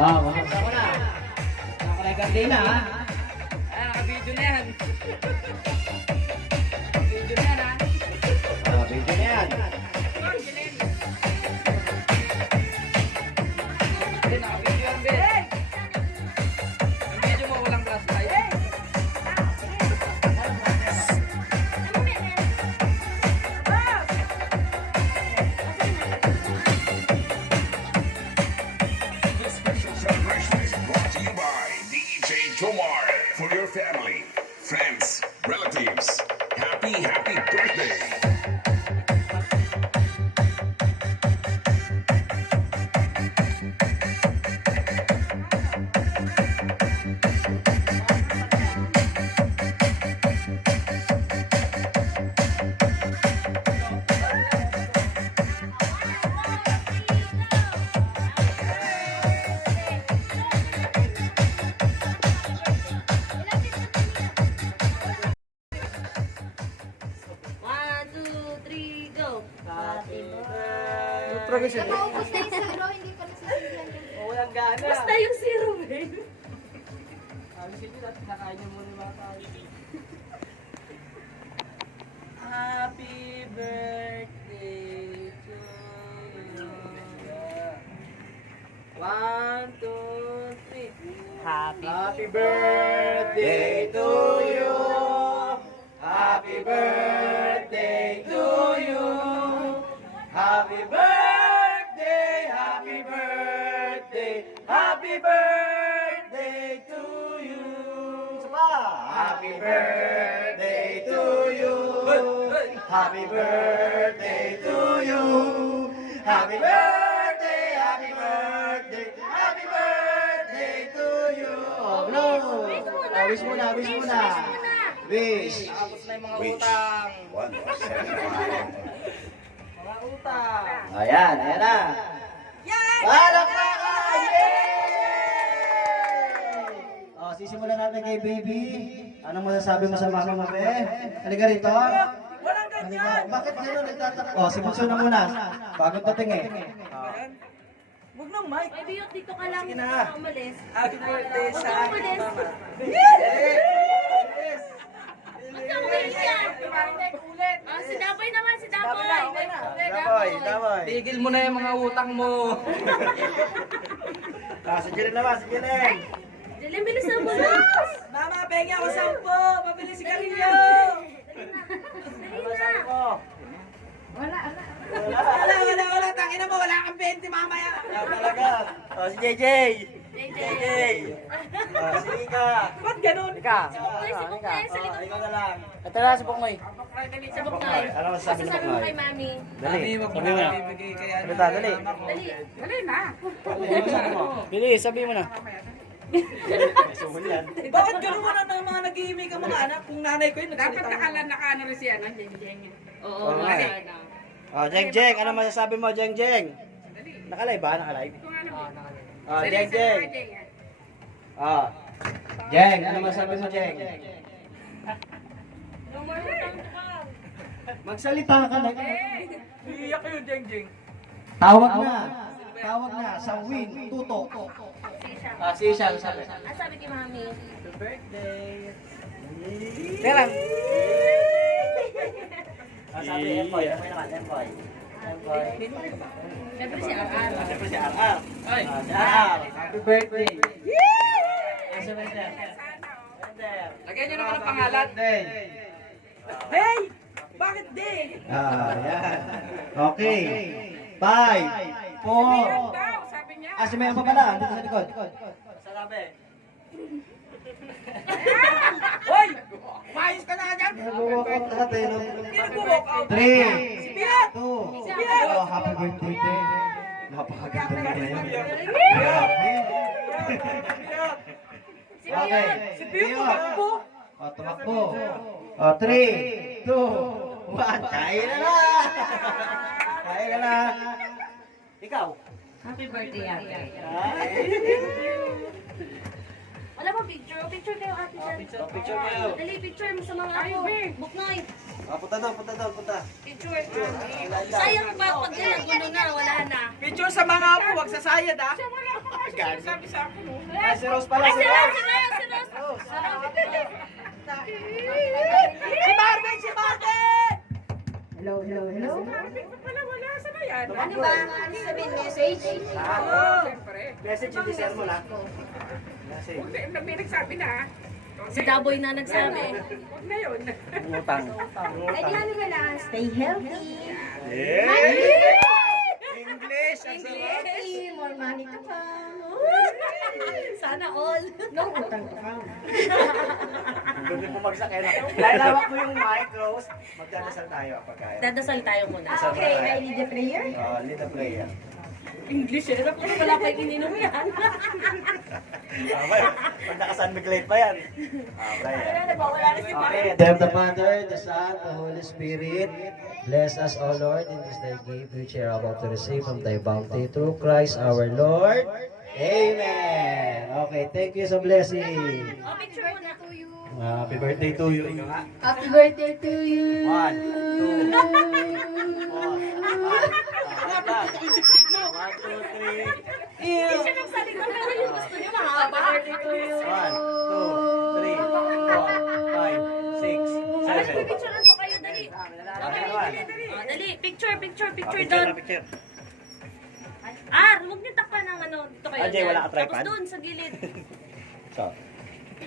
Mamunta ko na. Nakalay Gardena, ha? Naka-video na yan. Video na yan, ha? Video na yan. Naka-video yan, Ben. Ang video mo walang flashlight. This special celebration is brought to you by DJ Tomar. For your family, friends, relatives, happy birthday. One, two, three, go! Happy Progress yun. Naubos na yung zero, hindi pa nasisihan yun. Walang gana. Basta yung zero, babe. Sige, natin nakain niyo muna yung mga tayo. Happy birthday to you. One, two, three. Happy birthday to you. Happy birthday to you. Happy birthday, happy birthday, happy birthday to you. Happy birthday to you. Happy birthday to you. Happy birthday, happy birthday, happy birthday to you. Oh, no. Wish muna, wish muna. Wish. Tapos na yung mga Which utang. one was that? Mga utang. Ayan, ayan na. Palakpakan! Yay! Oh, sisimulan natin kay baby. Anong masasabi mo sa mama mo, be? Halika rito. Walang ganyan. Halika. Bakit gano'n nagtataka? Oh, si Bunso na muna. Bagong dating eh. Huwag nang mic. Ay, Biyot, dito ka lang. Sige na. Huwag ka umalis. Happy birthday Huwag sa ka aking umalis. mama. Ba't ka umalis yan? Ah, si Daboy naman, si Daboy. Daboy. Tigil mo na yung mga utang mo. Ah, si Jelen naman, si Jelen. Dilim, bilis na mo na. Mama, pengi ako 10. Pabili si Carillo. Dali na. Wala. Tangina mo, wala kang 20 mamaya. Yan talaga. Oh, si JJ. JJ. Oh, si Ika. Ba't ganun? Ika. Si Buknoy, sa likod Ikaw mo. na lang. Ito na si Buknoy. Sa Buknoy. Ano masasabi Masasabi mo mo kay kay Mami. Dali. Wag mo Sabi mo na. na bibigay kay ano. Salita, dali. mama ko. Dali. Bilis, sabi mo na. Bakit ganun mo na ng mga nag-iimik ang mga anak? Kung nanay ko yun, Dapat nagsalita. naka-ano rin siya, no? Jeng-jeng. Oo, Oo, kasi. nga. Oh, Jeng Jeng, ano masasabi mo, Jeng Jeng? Nakalive ba? Nakalive? Kung ano, Oh, Dali, Jeng sa Jeng. mga Jeng, Oh. Jeng, ano masasabi mo, Jeng? No more utang to come. Magsalita ka na. Iiyak yun, Jeng Jeng. Tawag na. Tawag na sa win, tuto. Sisha. Ah, si Isha, sabi. Ang sabi kay Mami. Happy birthday. Tera. Ah, sabi, Empoy. Empoy naman, Empoy. Empoy. Siyempre si Ar-Ar. Siyempre si RR. Ay. Ah, si RR. Happy birthday. Ah, si Wender. Wender. Lagyan nyo naman ang pangalan. Birthday. Hey! Bakit di? Ah, yan. Okay. 5, 4. Daw, sabi niya. Ah, si Mayan pa pala. Dito sa likod. Sabi. Hoy! Mayos ka na dyan! Nag-walk out natin. Hindi nag-walk out. 3, Si Piat! 2. Oh, happy birthday, te. Napakaganda na ngayon. Si Okay. Piot. Si Piat tumakbo! O, tumakbo. O, 3, 2, 1. Kain na na! Kain na na! Ikaw? Happy birthday, ate. Ay. Wala ba picture? Picture kayo, ate dyan. Picture kayo. Dali, picture mo sa mga ako. Buknoy. Punta doon, punta doon, punta. Picture. Sayang pa pag nagulo na, wala na. Picture sa mga apo, wag sa sayad ah! balikan. Sabi sa akin, oh. Ay, si Rose pala, Ay, si si Rose, Rose. si Rose, si Rose. Si Marvin, si Marvin! Hello, hello, hello. Sabi ko pala, wala. Saan na yan? Ano ba? Ano sabihin message? Oo, siyempre. Message yung design mo lang. Message. Huwag na, may nagsabi na. Si Daboy na nagsabi. Huwag na yun. Utang. Ay, di ano ka lang. Stay healthy. English! Ang sarap. Healthy. More money to come. Sana all. No utang to come. Doon din bumagsak eh. Dahil hawak mo yung mic, Rose, magdadasal tayo kapag kaya. Dadasal tayo muna. Okay, I need a prayer. Lead the prayer. English eh. Naku, wala pa yung ininom yan. Pag nakasunmiglate pa yan. Prayer. Wala na si Okay, in the name of the Father, the Son, the Holy Spirit, bless us, O Lord, in this thy gift which we are about to receive from thy bounty through Christ our Lord. Amen. Okay, thank you sa blessing. Oh, picture muna. Happy birthday to you. Ikaw nga. Happy birthday to you. 1, 2, 1, 2, 3. Siya nagsalita pero yung gusto niya mahaba. Birthday to you. 1, 2, 3, 4, 5, 6, 7. Picturean ko kayo, dali. Okay, dali. Oh, dali. Picture Picture doon. na picture. Huwag niyo takpan ng ano. Dito kayo. Jay, wala ka Tapos tripod? doon, sa gilid. So,